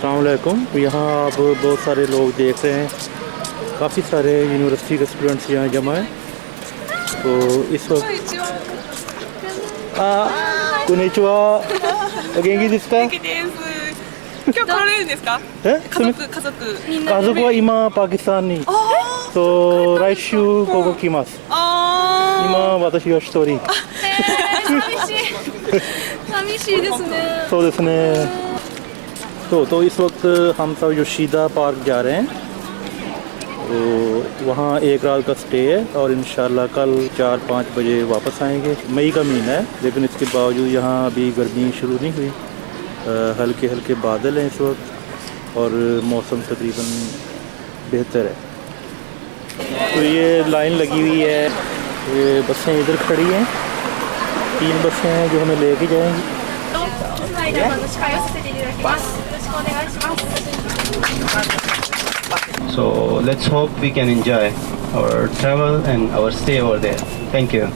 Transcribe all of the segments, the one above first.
अस्सलामुअलैकुम। यहाँ आप बहुत सारे लोग देख रहे हैं, काफ़ी सारे यूनिवर्सिटी के स्टूडेंट्स यहाँ जमा हैं। तो इस वक्त कोनिचिवा अगेंगी जिसका 今日来られるんですか？家族は今パキスタンにと来週ここ来ます。今私は一人。寂しいですね。そうですね。तो इस वक्त हम सब योशीदा पार्क जा रहे हैं। तो वहाँ एक रात का स्टे है और इंशाल्लाह कल 4-5 बजे वापस आएंगे। मई का महीना है लेकिन इसके बावजूद यहाँ अभी गर्मी शुरू नहीं हुई। हल्के हल्के बादल हैं इस वक्त और मौसम तकरीबन बेहतर है। तो ये लाइन लगी हुई है, ये बसें इधर खड़ी हैं, 3 बसें हैं जो हमें लेके जाएंगी। So let's hope we can enjoy our travel and our stay over there. Thank you.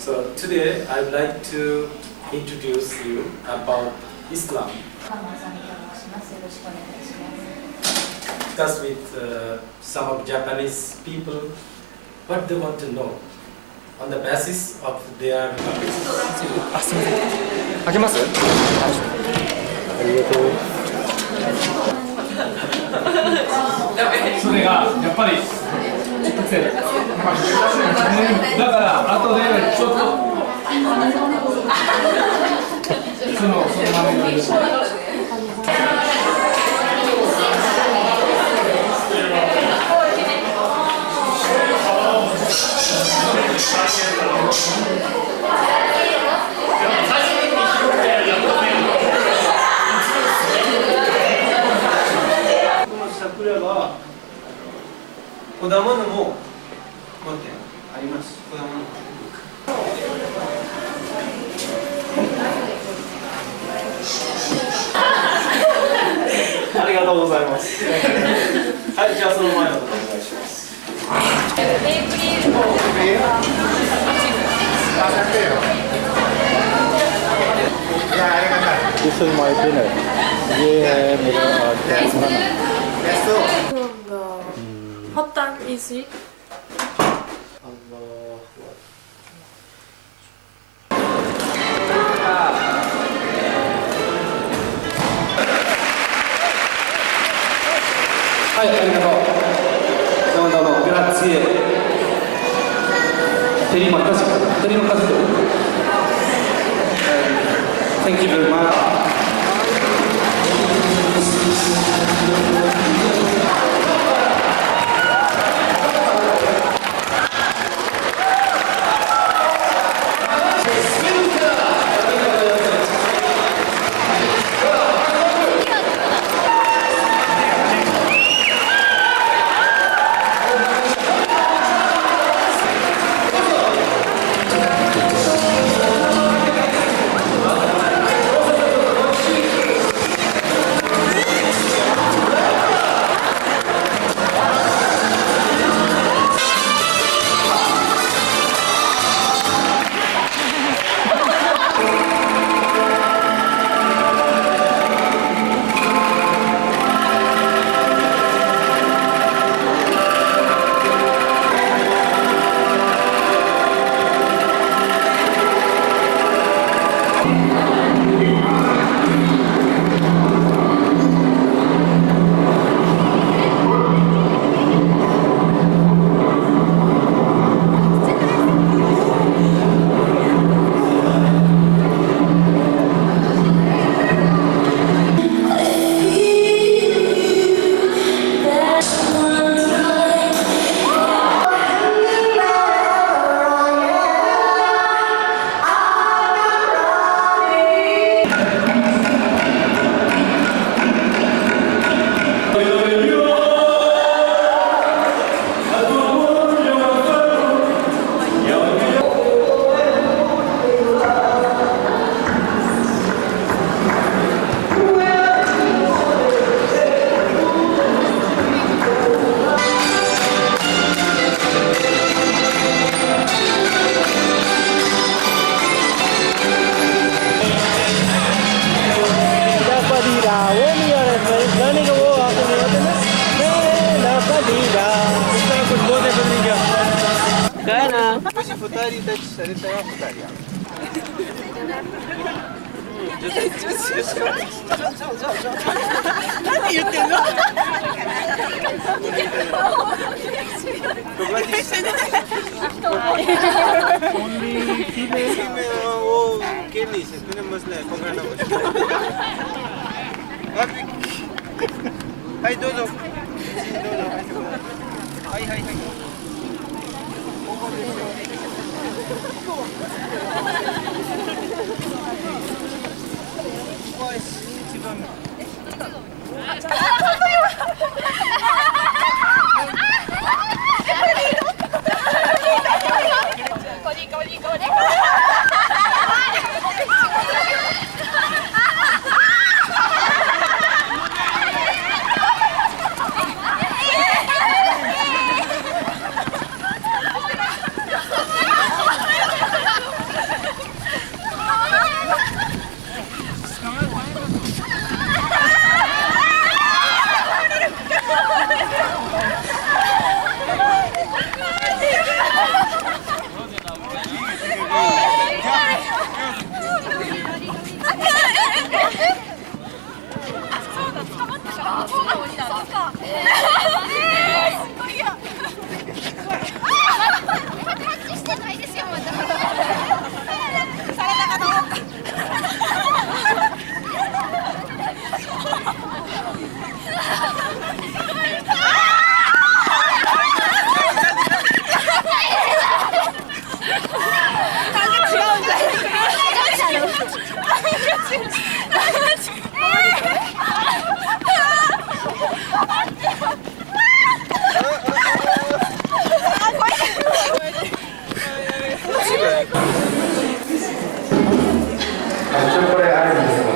So today I would like to introduce you about Islam. Discuss with some of Japanese people what they want to know on the basis of their あ、すみません。開けます？それがやっぱりちょっと癖だから後でちょっとそのままに桜が果物も持ってあります。果物ありがとうございます。はい、じゃあその前の方お願いします。This is my dinner. ये है मेरा आज का खाना। What time is it? Grazie. Thank you very much.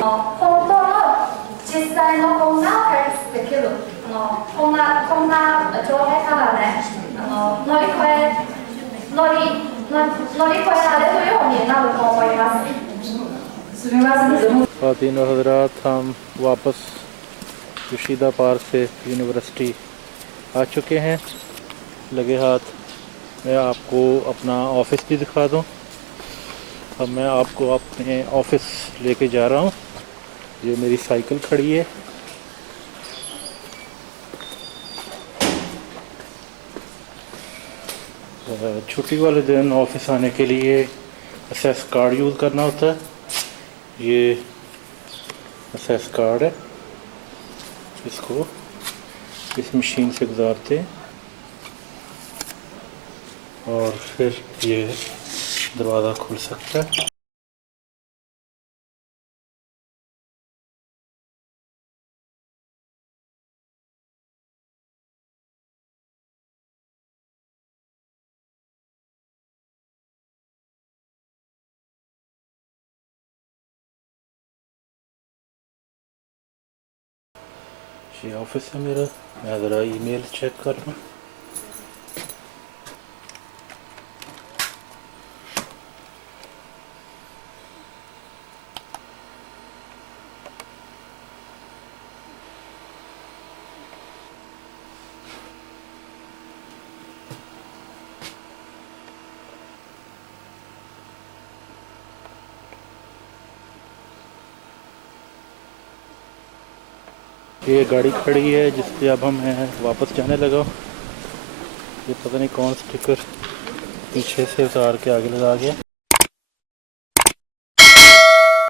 本当の実際のこんなヘルスできるこんな状態からね乗り越えられるようになると思います。すみません。ख़वातीन और हज़रात, हम वापस योशीदा पार्क से यूनिवर्सिटी आ चुके हैं। लगे हाथ मैं आपको अपना ऑफ़िस भी दिखा दूं। अब मैं आपको अपने ऑफ़िस लेके जा रहा हूं। ये मेरी साइकिल खड़ी है। छुट्टी वाले दिन ऑफ़िस आने के लिए असेस कार्ड यूज़ करना होता है। ये असेस कार्ड है, इसको इस मशीन से गुजारते हैं और फिर ये दरवाज़ा खुल सकता है। ये ऑफिस है मेरा। मैं ज़रा ईमेल चेक कर लूँ। ये गाड़ी खड़ी है जिस पे अब हम वापस जाने लगा। ये पता नहीं कौन स्टिकर पीछे से उतार के आगे लगा गया।